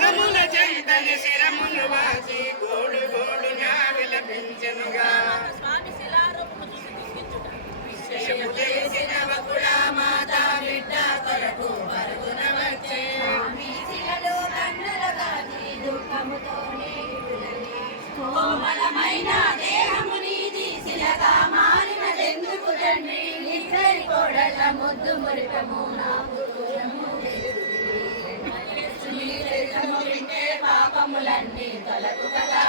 పదముల చెంతని శిరములు వాసి గోడు చేసిన వకుడా మాత బిడ్డ కొరకు పరుగున వచ్చే. విడుదలే. కోమలమైన దేహము నీది శిలగా మారినదెందుకు తండ్రి? ఇద్దరి కోడళ్ళ ముద్దు మురిపము నాకు దూరము పాపములన్నీ తొలగు కదా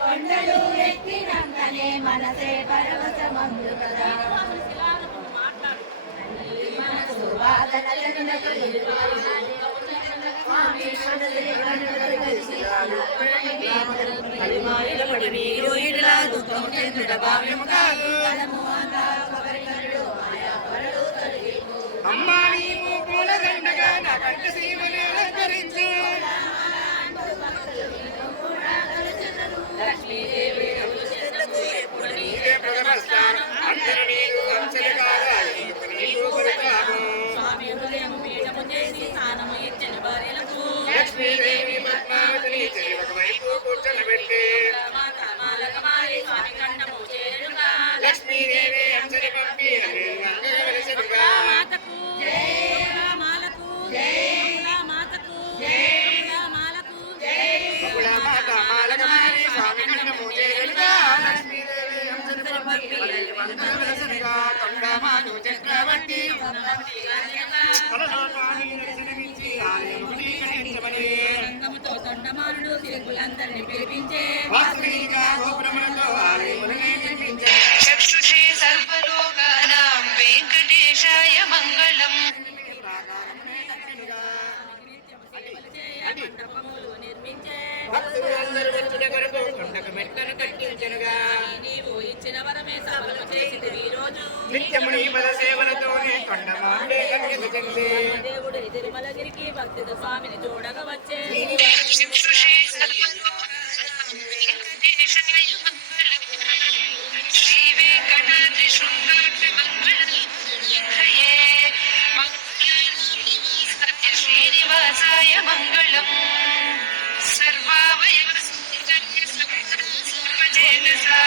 కొండలు ఎక్కినంకనే మనసే పరవశమందు కదా. మనసు బాధనలకు మీరు ఇట్లా దుఃఖము చెందుట భావ్యము కాదు Amen. చక్రవర్తి తొండమానుడు తిరుగులందరినీ పిలిపించే వాస్తవిక గోపురములతో ఆలయములని నిర్మించారు చక్షుషే సర్వలోకానాం వెంకటేశాయ మంగళం మండపములు నిర్మించే భక్తులు అందరూ వచ్చిన కొరకు రోజు నిత్యము నీ పద సేవలతోనే కొండమాండే కన్యక చెంది దేవుడు తిరుమలగిరికి భక్తితో స్వామిని చూడగా వచ్చే చక్షుషే సర్వలోకానాం వెంకటేశాయ మంగళం శ్రీ వెంకటాద్రి శృంగాద్రి మంగళం హయే మంగళాయ శ్రీనివాసాయ మంగళం సర్వావయవ సర్వజేతసా